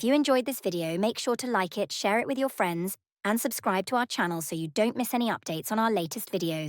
If you enjoyed this video, make sure to like it, share it with your friends, and subscribe to our channel so you don't miss any updates on our latest videos.